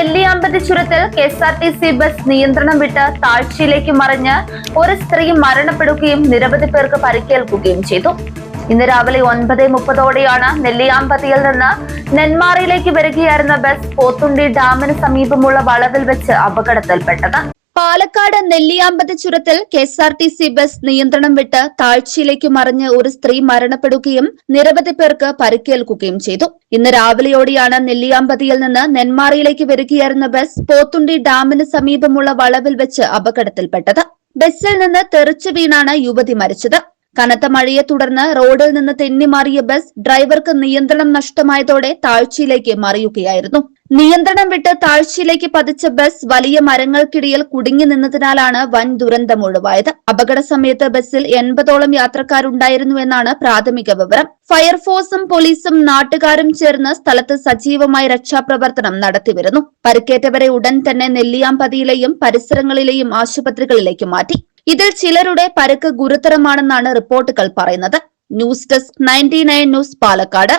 നെല്ലിയാമ്പതി ചുരത്തിൽ KSRTC bus നിയന്ത്രണം വിട്ട് താഴ്ചയിലേക്ക് മറിഞ്ഞ് ഒരു സ്ത്രീ മരണപ്പെടുകയും നിരവധി പേർക്ക് പരിക്കേൽക്കുകയും ചെയ്തു. ഇന്ന് രാവിലെ 9:30ഓടെയാണ് നെല്ലിയാമ്പതിയിൽ നിന്ന് നെന്മാറയിലേക്ക് വരികയായിരുന്ന ബസ് പോത്തുണ്ടി ഡാമിന് സമീപമുള്ള വളവിൽ വെച്ച് അപകടത്തിൽപ്പെട്ടത്. പാലക്കാട് നെല്ലിയാമ്പതി ചുരത്തിൽ KSRTC ബസ് നിയന്ത്രണം വിട്ട് താഴ്ചയിലേക്ക് മറിഞ്ഞ് ഒരു സ്ത്രീ മരണപ്പെടുകയും നിരവധി പേർക്ക് പരിക്കേൽക്കുകയും ചെയ്തു. ഇന്ന് രാവിലെയോടെയാണ് നെല്ലിയാമ്പതിയിൽ നിന്ന് നെന്മാറയിലേക്ക് വരികയായിരുന്ന ബസ് പോത്തുണ്ടി ഡാമിന് സമീപമുള്ള വളവിൽ വെച്ച് അപകടത്തിൽപ്പെട്ടത്. ബസ്സിൽ നിന്ന് തെറിച്ചു വീണാണ് യുവതി മരിച്ചത്. കനത്ത മഴയെ തുടർന്ന് റോഡിൽ നിന്ന് തെന്നിമാറിയ ബസ് ഡ്രൈവർക്ക് നിയന്ത്രണം നഷ്ടമായതോടെ താഴ്ചയിലേക്ക് മറിയുകയായിരുന്നു. നിയന്ത്രണം വിട്ട് താഴ്ചയിലേക്ക് പതിച്ച ബസ് വലിയ മരങ്ങൾക്കിടയിൽ കുടുങ്ങി നിന്നതിനാലാണ് വൻ ദുരന്തം ഒഴിവായത്. അപകട സമയത്ത് ബസ്സിൽ 80ഓളം യാത്രക്കാരുണ്ടായിരുന്നുവെന്നാണ് പ്രാഥമിക വിവരം. ഫയർഫോഴ്സും പോലീസും നാട്ടുകാരും ചേർന്ന് സ്ഥലത്ത് സജീവമായി രക്ഷാപ്രവർത്തനം നടത്തിവരുന്നു. പരിക്കേറ്റവരെ ഉടൻ തന്നെ നെല്ലിയാമ്പതിയിലെയും പരിസരങ്ങളിലെയും ആശുപത്രികളിലേക്ക് മാറ്റി. ഇതിൽ ചിലരുടെ പരിക്ക് ഗുരുതരമാണെന്നാണ് റിപ്പോർട്ടുകൾ പറയുന്നത്. News desk 99 news Palakkad.